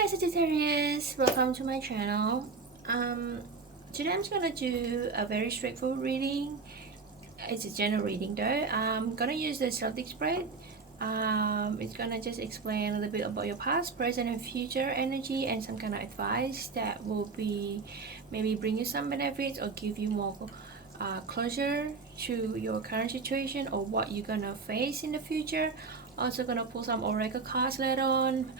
Hi Sagittarius, welcome to my channel. Today I'm just gonna do a very straightforward reading. It's a general reading though. I'm gonna use the Celtic spread. It's gonna just explain a little bit about your past, present, and future energy, and some kind of advice that will be maybe bring you some benefits or give you more closure to your current situation or what you're gonna face in the future. Also gonna pull some oracle cards later on.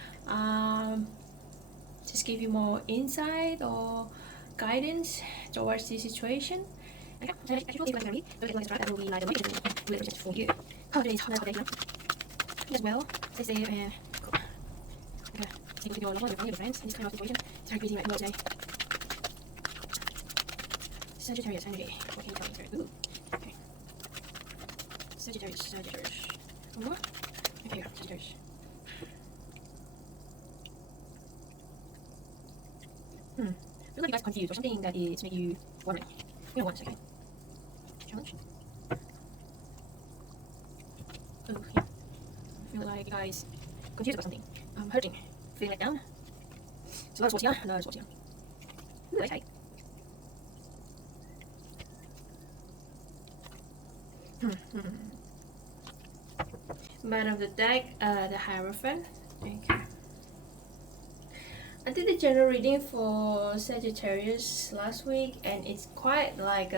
Just give you more insight or guidance towards the situation. Okay, so as usual, if you like to read, that will be like the mic just for you. Holidays, as well. Stay safe and cool. Okay, take with your loved ones, your family, your friends in this kind of situation. It's very busy right now today. Sagittarius energy. What can you tell me? Ooh. Okay. Sagittarius. One more. Okay, here, Sagittarius. I feel like you guys confused or something that is making you wondering. You know, once, okay? Challenge. Oh, yeah. I feel like you guys confused about something. Hurting. Feeling let down. So that's what's here. No, that's what's here. Ooh, okay. Bottom of the deck, the Hierophant. Okay. I did the general reading for Sagittarius last week, and it's quite like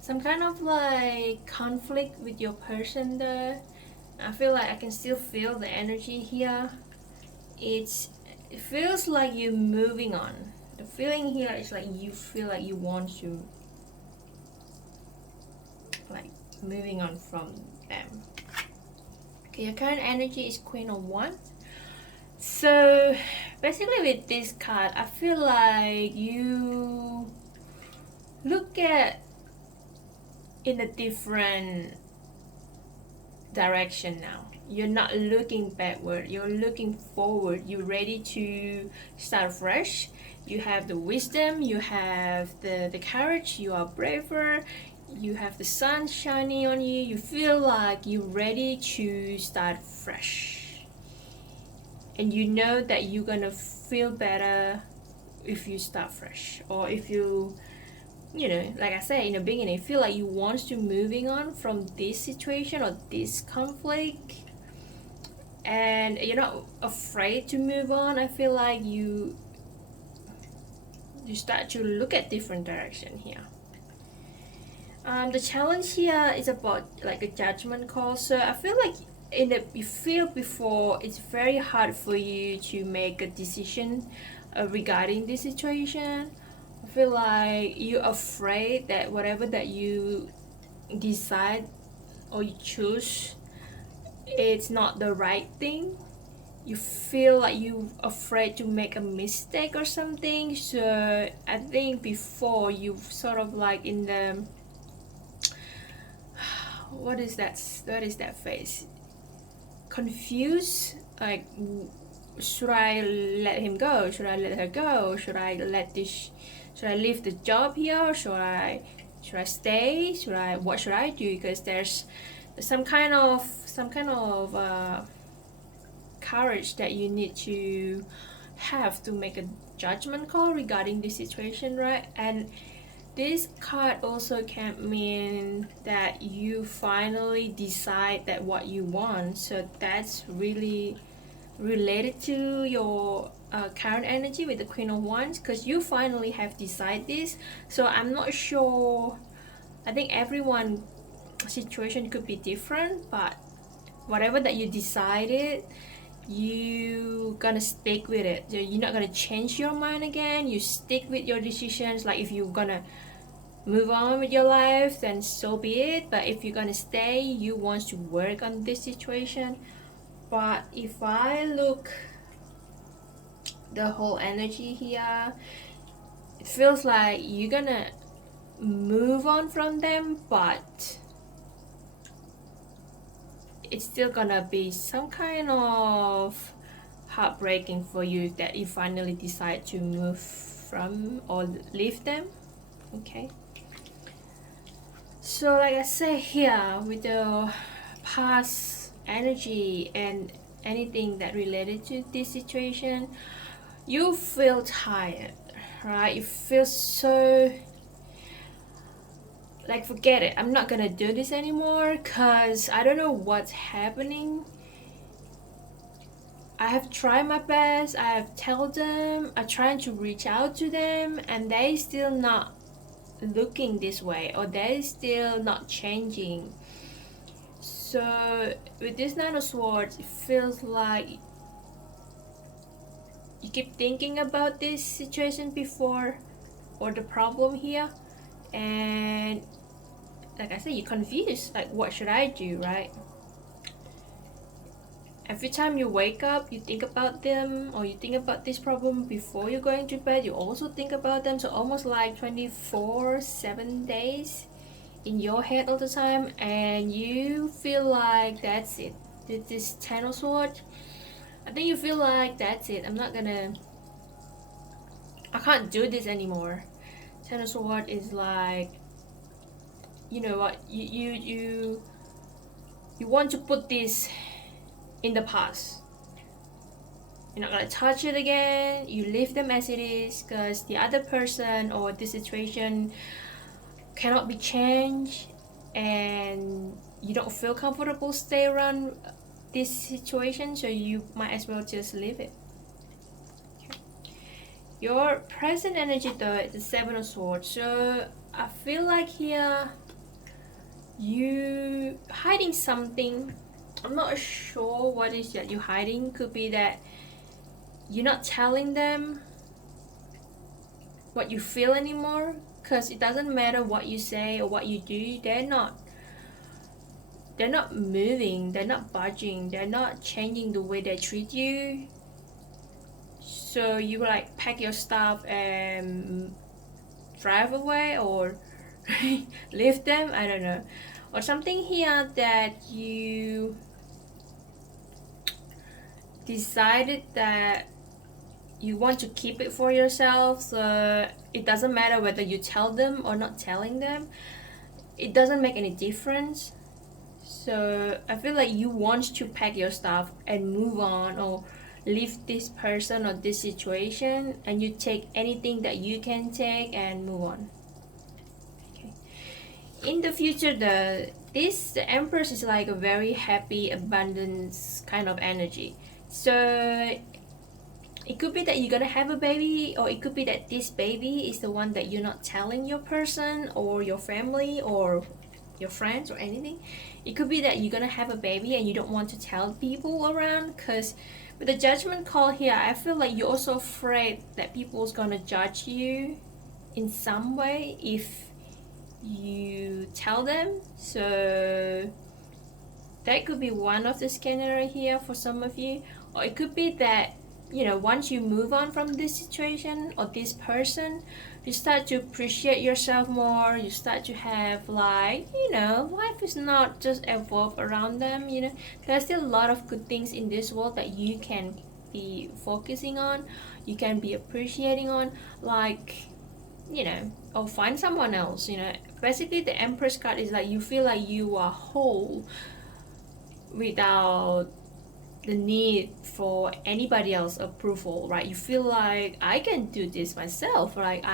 some kind of like conflict with your person there. I feel like I can still feel the energy here. It feels like you're moving on. The feeling here is like you feel like you want to like moving on from them. Okay, your current energy is Queen of Wands. So basically with this card, I feel like you look at in a different direction now. You're not looking backward, you're looking forward. You're ready to start fresh. You have the wisdom, you have the courage, you are braver, you have the sun shining on you. You feel like you're ready to start fresh. And you know that you're gonna feel better if you start fresh, or if you know, like I said in the beginning, feel like you want to moving on from this situation or this conflict, and you're not afraid to move on. I feel like you start to look at different direction here. The challenge here is about like a judgment call. So I feel like in the field before, it's very hard for you to make a decision regarding this situation. I feel like you're afraid that whatever that you decide or you choose, it's not the right thing. You feel like you're afraid to make a mistake or something. So I think before you sort of like in the what is that phase, confused, like should I let him go, should I let her go, should I leave the job here, or should I stay, what should I do? Because there's some kind of courage that you need to have to make a judgment call regarding this situation, right? And this card also can mean that you finally decide that what you want. So that's really related to your current energy with the Queen of Wands, because you finally have decided this. So I'm not sure, I think everyone situation could be different, but whatever that you decided, you gonna stick with it. You're not gonna change your mind again. You stick with your decisions. Like if you're gonna move on with your life, then so be it. But if you're gonna stay, you want to work on this situation. But if I look the whole energy here, it feels like you're gonna move on from them, but it's still gonna be some kind of heartbreaking for you that you finally decide to move from or leave them. Okay, so like I say here, with the past energy and anything that related to this situation, you feel tired, right? You feel so like, forget it, I'm not gonna do this anymore because I don't know what's happening. I have tried my best, I have told them, I'm trying to reach out to them, and they still not looking this way, or they still not changing. So with this Nine of Swords, it feels like you keep thinking about this situation before, or the problem here, and like I said, you're confused, like what should I do, right? Every time you wake up, you think about them, or you think about this problem before you're going to bed, you also think about them. So almost like 24/7 days in your head all the time, and you feel like that's it. This Ten of Swords, I think you feel like that's it, I can't do this anymore. Ten of Swords is like, you know what, you want to put this in the past. You're not gonna touch it again. You leave them as it is because the other person or the situation cannot be changed, and you don't feel comfortable stay around this situation, so you might as well just leave it. Okay. Your present energy though is the Seven of Swords, so I feel like here you hiding something. I'm not sure what is that you're hiding. Could be that you're not telling them what you feel anymore, because it doesn't matter what you say or what you do, they're not moving, they're not budging, they're not changing the way they treat you. So you like pack your stuff and drive away, or leave them, I don't know, or something here that you decided that you want to keep it for yourself, so it doesn't matter whether you tell them or not telling them, it doesn't make any difference. So I feel like you want to pack your stuff and move on, or leave this person or this situation, and you take anything that you can take and move on. Okay. In the future, the Empress is like a very happy abundance kind of energy. So it could be that you're gonna have a baby, or it could be that this baby is the one that you're not telling your person or your family or your friends or anything. It could be that you're gonna have a baby and you don't want to tell people around, because with the Judgment call here, I feel like you're also afraid that people's gonna judge you in some way if you tell them. So that could be one of the scenario here for some of you. Or it could be that, you know, once you move on from this situation or this person, you start to appreciate yourself more. You start to have, like, you know, life is not just evolve around them, you know. There's still a lot of good things in this world that you can be focusing on, you can be appreciating on, like, you know, or find someone else, you know. Basically the Empress card is like you feel like you are whole without the need for anybody else approval, right? You feel like I can do this myself, like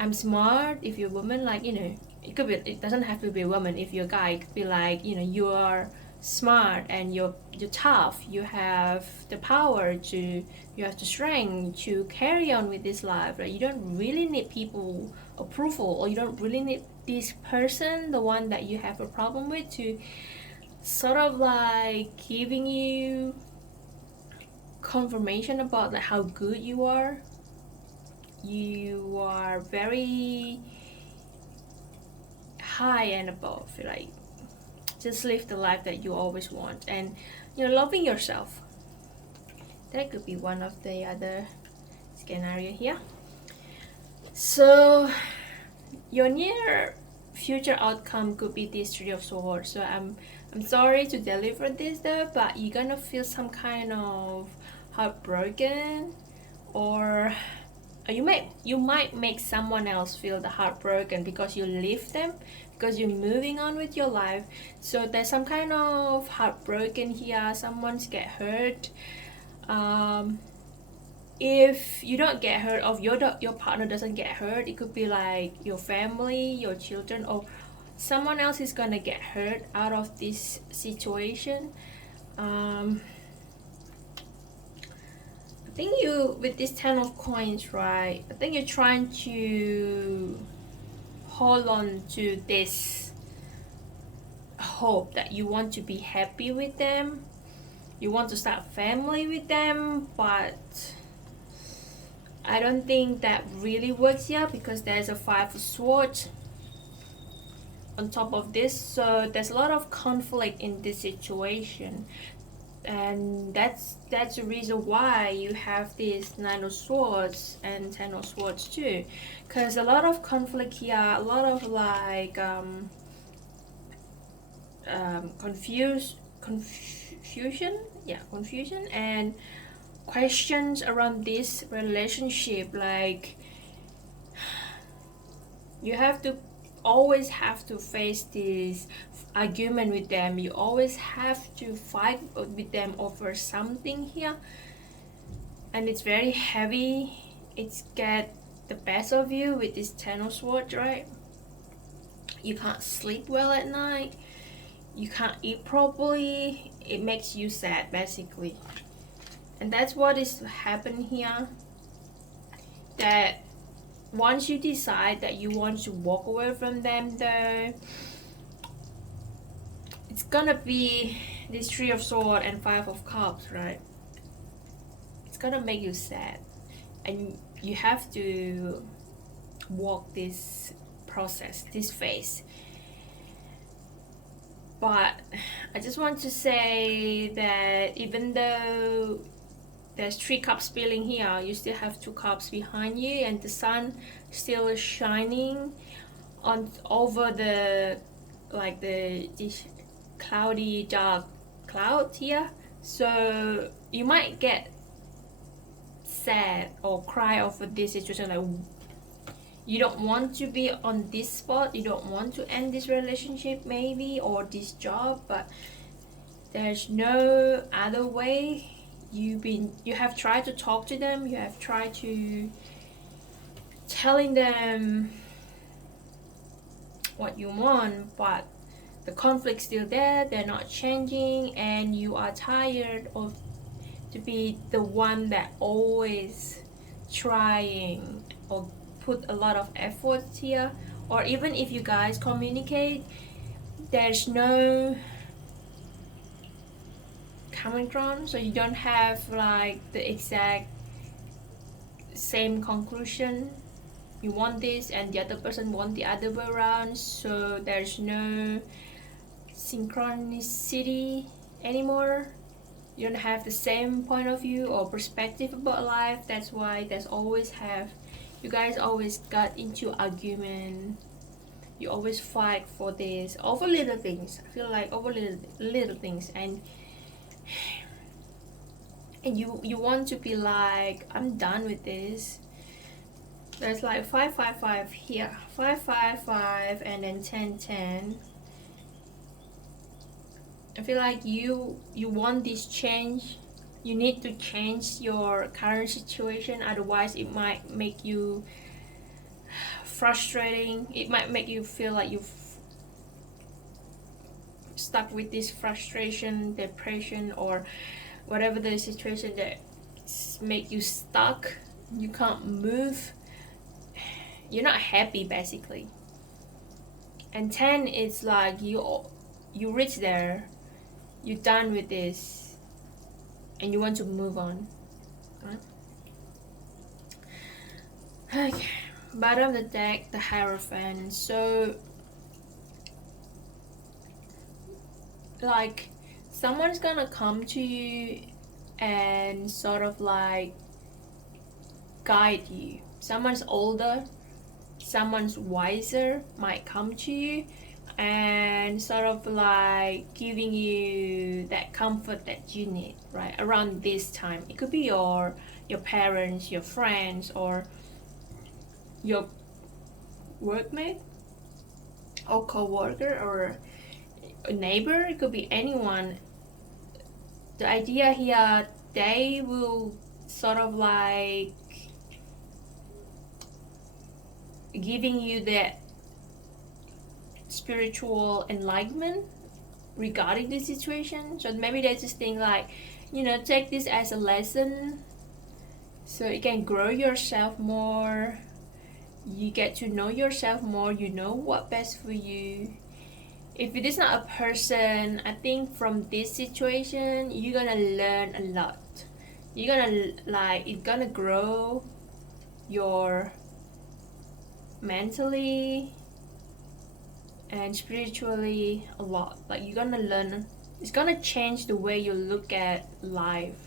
I'm smart. If you're a woman, like, you know, it doesn't have to be a woman. If you're a guy, it could be like, you know, you are smart and you're tough, you have the power to, you have the strength to carry on with this life, right? You don't really need people approval, or you don't really need this person, the one that you have a problem with, to sort of like giving you confirmation about like how good you are. You are very high and above, like just live the life that you always want, and you're loving yourself. That could be one of the other scenario here. So your near future outcome could be this Three of Swords. So I'm sorry to deliver this though, but you're gonna feel some kind of heartbroken, or you might make someone else feel the heartbroken because you leave them, because you're moving on with your life. So there's some kind of heartbroken here, someone's get hurt. If you don't get hurt, or your partner doesn't get hurt, it could be like your family, your children, or someone else is gonna get hurt out of this situation. I think you, with this 10 of coins, right, I think you're trying to hold on to this hope that you want to be happy with them, you want to start family with them, but I don't think that really works here because there's a 5 of swords on top of this. So there's a lot of conflict in this situation, and that's the reason why you have this 9 of swords and 10 of swords too, because a lot of conflict here, a lot of like confusion and questions around this relationship. Like, you always have to face this argument with them, you always have to fight with them over something here, and it's very heavy. It's get the best of you with this 10 of swords, right? You can't sleep well at night, you can't eat properly, it makes you sad basically. And that's what is happening here, that once you decide that you want to walk away from them though, it's gonna be this 3 of swords and 5 of cups, right? It's gonna make you sad, and you have to walk this process, this phase. But I just want to say that even though there's 3 cups spilling here, you still have 2 cups behind you, and the sun still is shining on over the this cloudy dark cloud here. So you might get sad or cry over this situation, like you don't want to be on this spot, you don't want to end this relationship maybe, or this job, but there's no other way. You have tried to talk to them, you have tried to telling them what you want, but the conflict's still there, they're not changing, and you are tired of to be the one that always trying or put a lot of effort here. Or even if you guys communicate, there's no common ground, so you don't have like the exact same conclusion. You want this and the other person want the other way around, so there's no synchronicity anymore. You don't have the same point of view or perspective about life. That's why you guys always got into argument. You always fight for this over little things. I feel like over little things, and you want to be like, I'm done with this. There's like 5 5 5 here, 5 5 5, and then 10 10. I feel like you want this change. You need to change your current situation, otherwise it might make you frustrating. It might make you feel like you've stuck with this frustration, depression, or whatever the situation that make you stuck. You can't move, you're not happy basically. And 10 is like you reach there, you're done with this, and you want to move on, right? Okay, bottom of the deck, the Hierophant. So like someone's gonna come to you and sort of like guide you. Someone's older, someone's wiser might come to you and sort of like giving you that comfort that you need, right, around this time. It could be your parents, your friends, or your workmate. or co-worker or a neighbor, it could be anyone. The idea here, they will sort of like giving you that spiritual enlightenment regarding this situation. So maybe they just think like, take this as a lesson so you can grow yourself more. You get to know yourself more, you know what best for you. If it is not a person, I think from this situation you're gonna learn a lot. You're gonna like, it's gonna grow your mentally and spiritually a lot. Like, you're gonna learn, it's gonna change the way you look at life.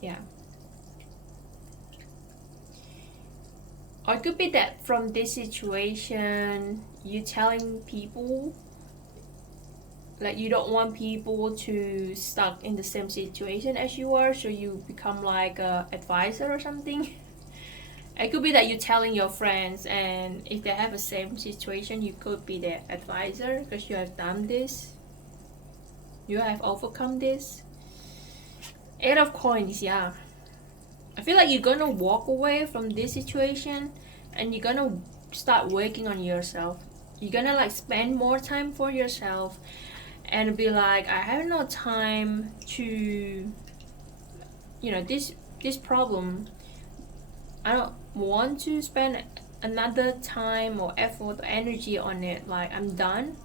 Yeah. Or it could be that from this situation you telling people like you don't want people to stuck in the same situation as you are, so you become like a advisor or something. It could be that you're telling your friends, and if they have the same situation, you could be their advisor because you have done this. You have overcome this. 8 of Coins, yeah. I feel like you're gonna walk away from this situation and you're gonna start working on yourself. You're gonna like spend more time for yourself and be like, I have no time to, this problem. I don't want to spend another time or effort or energy on it. Like, I'm done,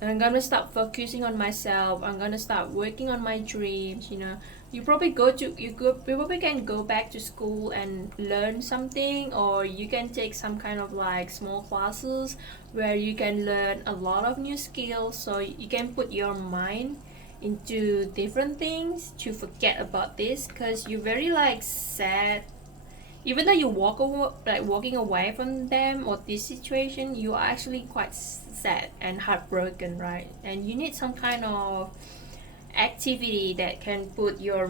and I'm gonna start focusing on myself. I'm gonna start working on my dreams. You probably can go back to school and learn something, or you can take some kind of like small classes where you can learn a lot of new skills, so you can put your mind into different things to forget about this, because you're very like sad. Even though you walking away from them or this situation, you are actually quite sad and heartbroken, right? And you need some kind of activity that can direct your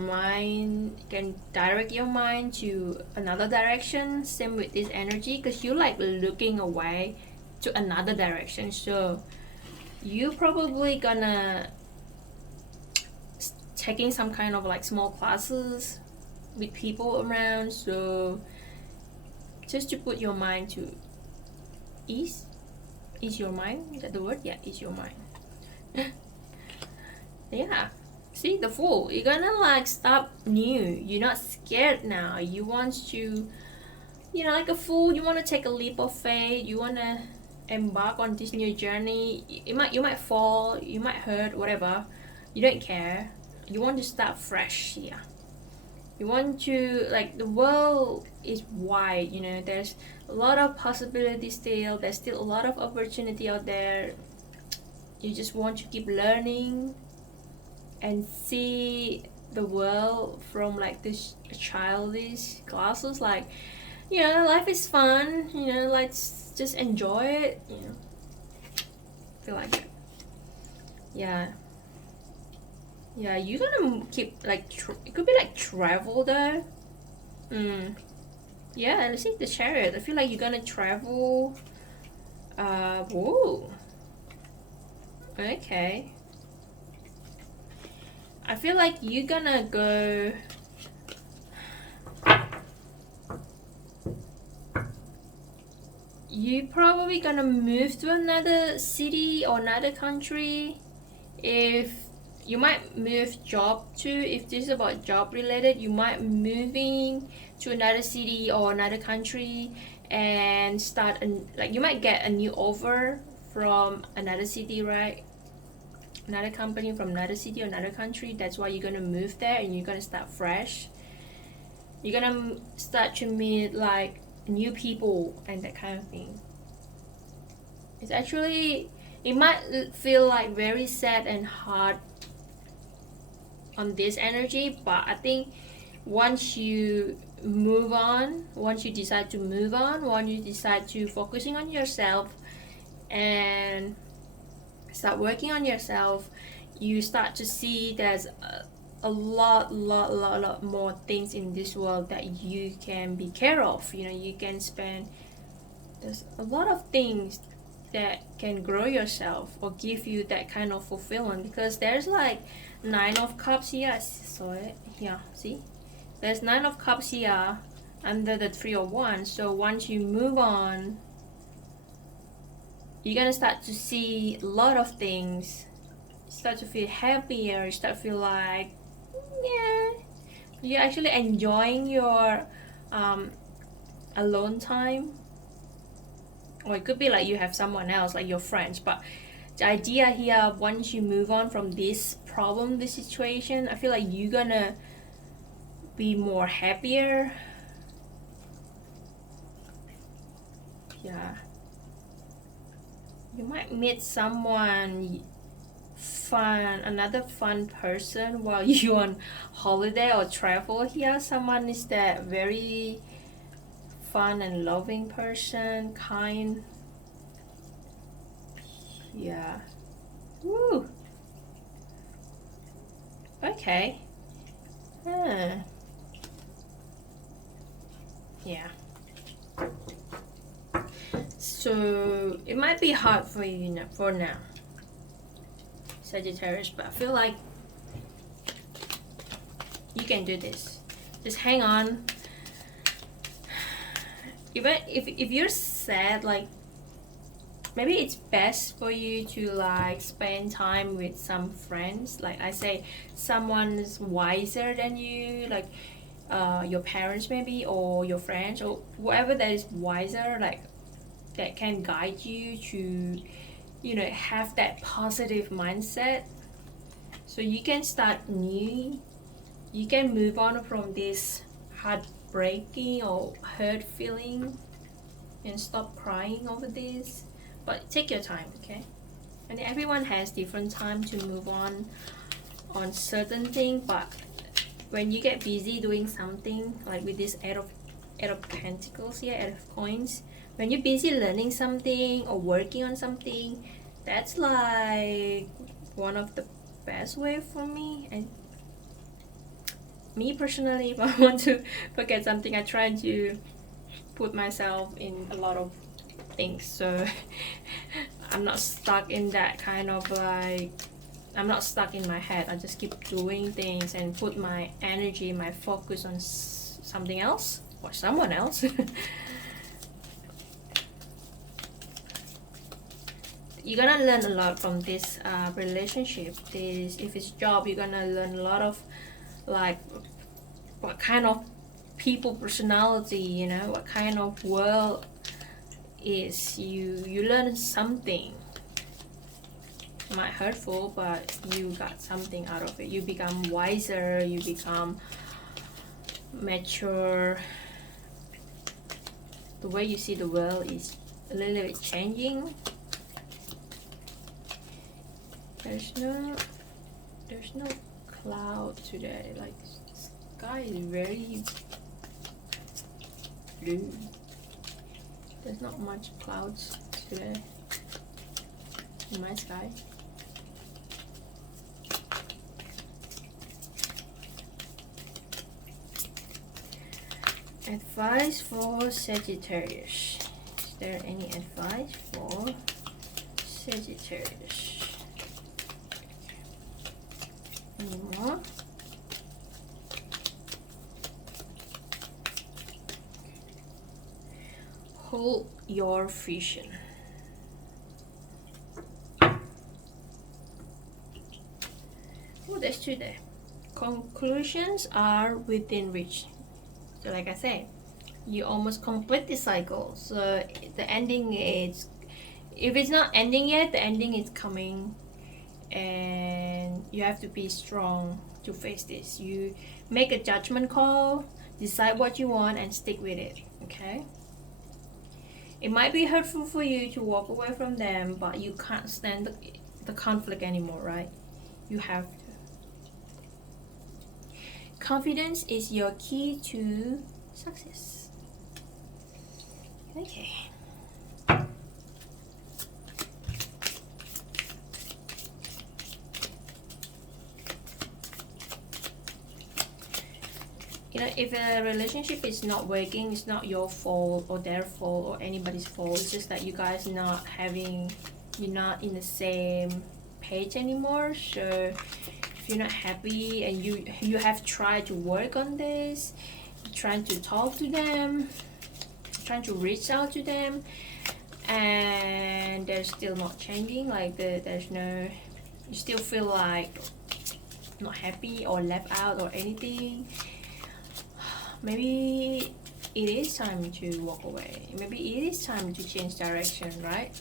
mind to another direction. Same with this energy, because you're like looking away to another direction. So you probably gonna taking some kind of like small classes with people around, so just to put your mind to ease your mind. Is that the word? Yeah, ease your mind. Yeah. See, the Fool, you're gonna like start new. You're not scared now. You want to, like a fool, you want to take a leap of faith. You want to embark on this new journey. You might fall, you might hurt, whatever. You don't care. You want to start fresh. Yeah. You want to, like, the world is wide, there's a lot of possibilities still. There's still a lot of opportunity out there. You just want to keep learning and see the world from like this childish glasses. Like, life is fun, let's just enjoy it, feel like it. Yeah, you're gonna keep like it could be like travel though. Yeah, let's see the Chariot. I feel like you're gonna travel. Whoa. Okay. I feel like you're gonna go. You're probably gonna move to another city or another country. If you might move job too. If this is about job related, you might moving to another city or another country and start you might get a new offer from another city, right? Another company from another city or another country. That's why you're gonna move there and you're gonna start fresh. You're gonna start to meet like new people and that kind of thing. It's actually, it might feel like very sad and hard on this energy, but I think once you move on, once you decide to move on, once you decide to focusing on yourself and start working on yourself, you start to see there's a lot more things in this world that you can be care of. You can spend, there's a lot of things that can grow yourself or give you that kind of fulfillment, because there's like 9 of Cups here. I saw it here, see, there's 9 of Cups here under the 3 of Wands. So once you move on, you're gonna start to see a lot of things, start to feel happier, start to feel like, yeah, you're actually enjoying your alone time. Or it could be like you have someone else, like your friends. But the idea here, once you move on from this problem, this situation, I feel like you're gonna be more happier. Yeah, you might meet someone fun, another fun person while you on holiday or travel here. Someone is that very fun and loving person, kind. Yeah. Woo. Okay. Yeah. So it might be hard for you for now, Sagittarius, but I feel like you can do this. Just hang on. Even if you're sad, like, maybe it's best for you to like spend time with some friends. Like I say, someone is wiser than you, like your parents maybe, or your friends, or whoever that is wiser, like that can guide you to, you know, have that positive mindset, so you can start new. You can move on from this heartbreaking or hurt feeling and stop crying over this. But take your time, okay? And everyone has different time to move on certain thing. But when you get busy doing something, like with this eight of Pentacles here, 8 of Coins, when you're busy learning something or working on something, that's like one of the best way for me. And me personally, if I want to forget something, I try to put myself in a lot of things, so I'm not stuck in that kind of like, I'm not stuck in my head. I just keep doing things and put my energy, my focus on something else or someone else. You're gonna learn a lot from this relationship. This, if it's job, you're gonna learn a lot of like what kind of people personality, you know, what kind of world is. You learn something. It might hurtful, but you got something out of it. You become wiser, you become mature. The way you see the world is a little bit changing. There's no cloud today. Like, sky is very blue. There's not much clouds today in my sky. Advice for Sagittarius. Is there any advice for Sagittarius? Any more? Hold your vision. Oh, there's 2 there. Conclusions are within reach. So like I say, you almost complete the cycle. So the ending is, if it's not ending yet, the ending is coming. And you have to be strong to face this. You make a judgment call, decide what you want, and stick with it, okay? It might be hurtful for you to walk away from them, but you can't stand the conflict anymore, right? You have to. Confidence is your key to success. Okay. You know, if a relationship is not working, it's not your fault or their fault or anybody's fault. It's just that you guys you're not in the same page anymore. So if you're not happy and you have tried to work on this, trying to talk to them, trying to reach out to them, and they're still not changing, like there's no, you still feel like not happy or left out or anything, maybe it is time to walk away. Maybe it is time to change direction, right?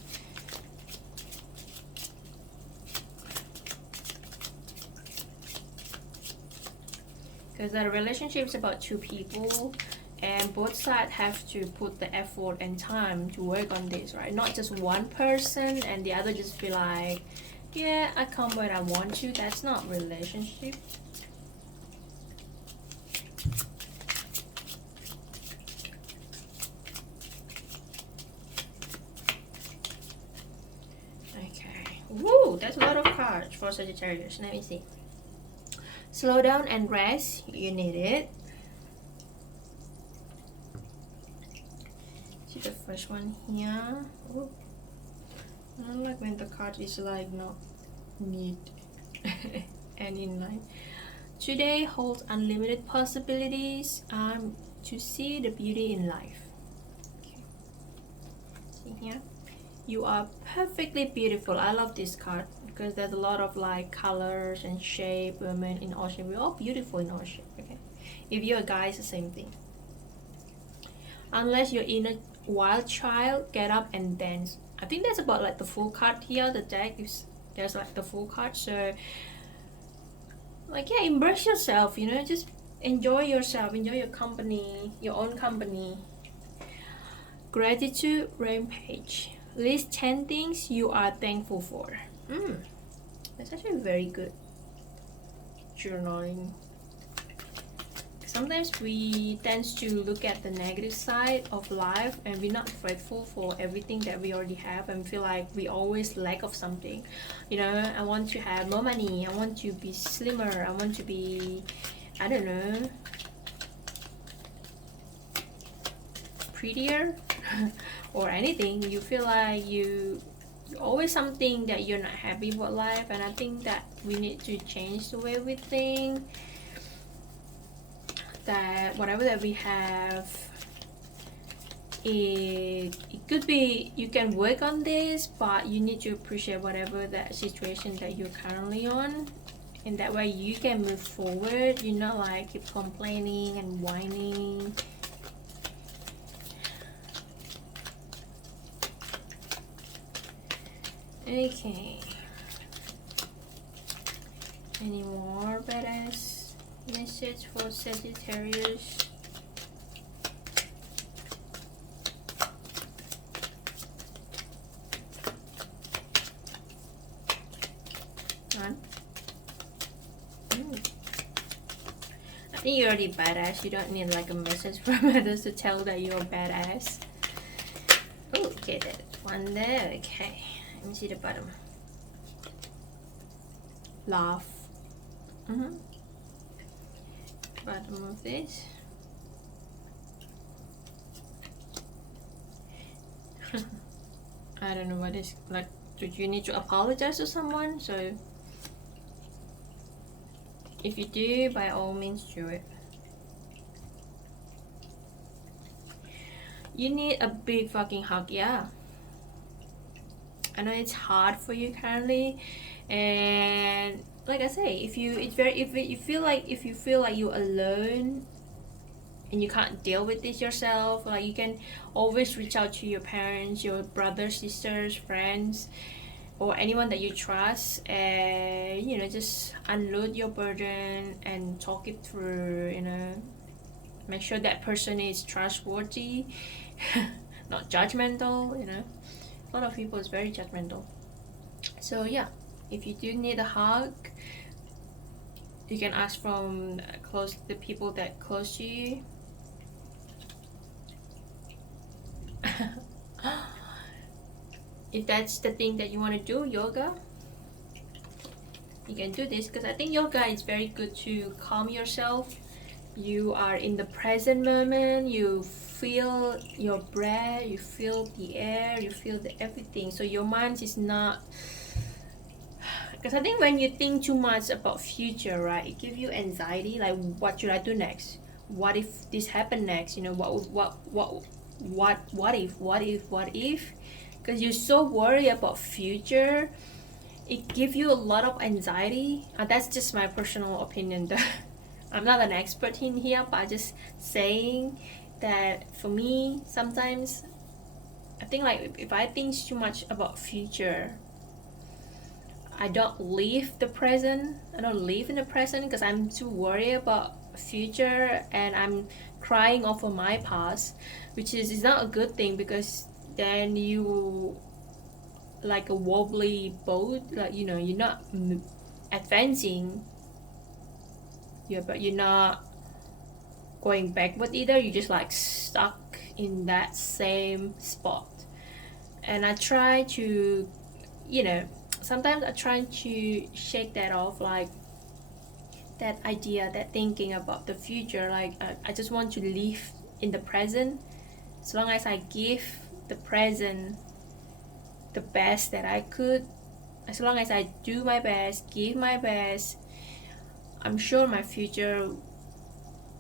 Because the relationship is about two people, and both sides have to put the effort and time to work on this, right? Not just one person and the other just be like, yeah, I come when I want to. That's not relationship. Okay. Woo! That's a lot of cards for Sagittarius. Let me see. Slow down and rest. You need it. See the first one here. Ooh. I don't like when the card is like not neat and in line. Today holds unlimited possibilities to see the beauty in life. Okay. See here. You are perfectly beautiful. I love this card because there's a lot of like colors and shape, women in all shape. We're all beautiful in all shape. Okay. If you're a guy, it's the same thing. Unless you're in a wild child, get up and dance. I think that's about like the full card here. The deck is, there's like the full card. So like, yeah, embrace yourself, you know, just enjoy yourself, enjoy your company, your own company. Gratitude rampage. List 10 things you are thankful for. That's actually very good journaling. Sometimes we tend to look at the negative side of life and we're not grateful for everything that we already have and feel like we always lack of something. You know, I want to have more money, I want to be slimmer, I want to be, I don't know, prettier or anything. You feel like you always something that you're not happy about life, and I think that we need to change the way we think. That whatever that we have, it could be, you can work on this, but you need to appreciate whatever that situation that you're currently on, and that way you can move forward. You're not like keep complaining and whining. Okay, any more badass message for Sagittarius? None? I think you're already badass. You don't need like a message from others to tell that you're badass. Oh, okay, that one there. Okay, let me see the bottom. Laugh. Bottom of this. I don't know what is, like, do you need to apologize to someone? So if you do, by all means do it. You need a big fucking hug. Yeah, I know it's hard for you currently, and like I say, if you feel like you're alone and you can't deal with this yourself, like, you can always reach out to your parents, your brothers, sisters, friends, or anyone that you trust, and, you know, just unload your burden and talk it through. You know, make sure that person is trustworthy, not judgmental. You know, a lot of people is very judgmental. So yeah, if you do need a hug, you can ask from the people that close to you. If that's the thing that you want to do, yoga, you can do this, because I think yoga is very good to calm yourself You are in the present moment. You feel your breath, you feel the air, you feel everything. So your mind is not, because I think when you think too much about future, right, it gives you anxiety. Like, what should I do next? What if this happened next? You know, what if? Because you're so worried about future, it gives you a lot of anxiety. That's just my personal opinion, though. I'm not an expert in here, but I'm just saying that for me, sometimes I think like if I think too much about future, I don't live the present. I don't live in the present because I'm too worried about future, and I'm crying over my past, which is not a good thing, because then you like a wobbly boat, like, you know, you're not advancing, but you're not going backward either. You're just like stuck in that same spot. And I try to, you know, sometimes I try to shake that off, like that idea, that thinking about the future. Like I just want to live in the present. As long as I give the present the best that I could, as long as I do my best, give my best, I'm sure my future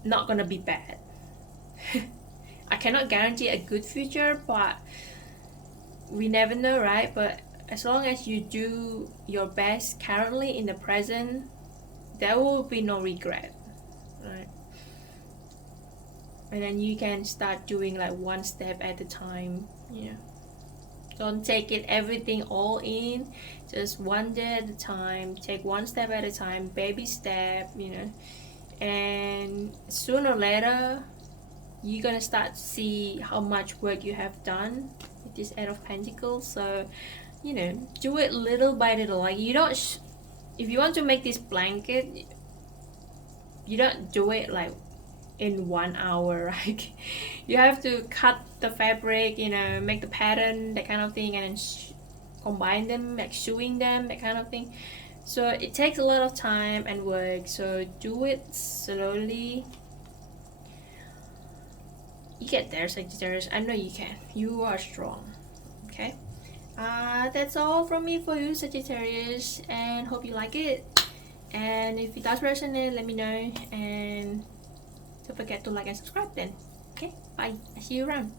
not gonna be bad. I cannot guarantee a good future, but we never know, right? But as long as you do your best currently in the present, there will be no regret, right? And then you can start doing like one step at a time. Yeah, don't take it everything all in, just one day at a time. Take one step at a time, baby step, you know. And sooner or later you're gonna start to see how much work you have done with this Eight of Pentacles. So, you know, do it little by little. Like, you don't if you want to make this blanket, you don't do it like in 1 hour, right? You have to cut the fabric, you know, make the pattern, that kind of thing, and then combine them, like sewing them, that kind of thing. So it takes a lot of time and work, so do it slowly. You get there, Sagittarius. I know you can. You are strong. Okay? That's all from me for you, Sagittarius, and hope you like it. And if it does resonate, let me know, and don't forget to like and subscribe then. Okay? Bye. I see you around.